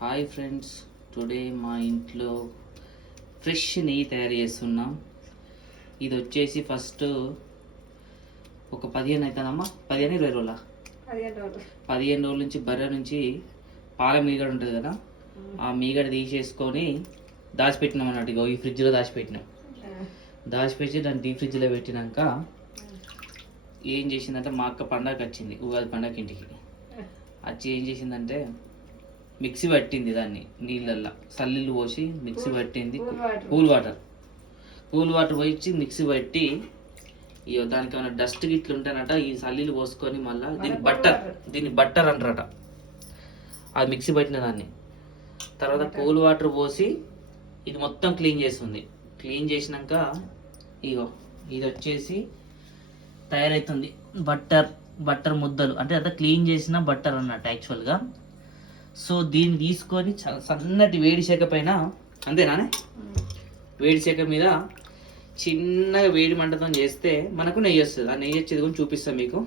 Hi friends today మా ఇంట్లో fresh నెయ్యి తయారు చేస్తున్నాం. ఇది వచ్చేసి ఫస్ట్ ఒక పదిహేను అవుతుందమ్మా పదిహేను ఇరవై రోజుల? పదిహేను రోజులు. నుంచి బర్రె నుంచి పాల మీగడ ఉంటుంది కదా ఆ మీగడ తీసేసుకొని దాచిపెట్టినాం అన్నట్టు ఇగో ఈ ఫ్రిడ్జ్లో దాచిపెట్టినాం. దాచిపెట్టి దాన్ని డీప్ ఫ్రిడ్జ్లో పెట్టినాక ఏం చేసిందంటే మా అక్క పండగకి వచ్చింది ఉగాది పండగకి ఇంటికి. వచ్చి ఏం చేసిందంటే మిక్సీ పట్టింది దాన్ని నీళ్ళల్లో. సల్లీలు పోసి మిక్సీ పట్టింది. Cool water. Cool water. పోయించి mixie పట్టి ఇక దానికి ఏమైనా డస్ట్ గిట్లు ఉంటానట ఈ సల్లీలు పోసుకొని మళ్ళీ దీన్ని బట్టర్ దీన్ని బట్టర్ అంటారట. అది మిక్సీ పట్టిన దాన్ని. తర్వాత కూల్ వాటర్ పోసి ఇది మొత్తం క్లీన్ చేస్తుంది. క్లీన్ చేసినాక ఇగో ఇది వచ్చేసి తయారవుతుంది బట్టర్ బట్టర్ ముద్దలు. అంటే అంతా క్లీన్ చేసిన బట్టర్ అన్నట్టు యాక్చువల్గా సో దీన్ని తీసుకొని సన్నటి వేడి శాఖ పైన అంతేనానే వేడి శాఖ మీద చిన్నగా వేడి మంటతో చేస్తే మనకు నెయ్యి వస్తుంది. ఆ నెయ్యి వచ్చేది కూడా చూపిస్తాను మీకు.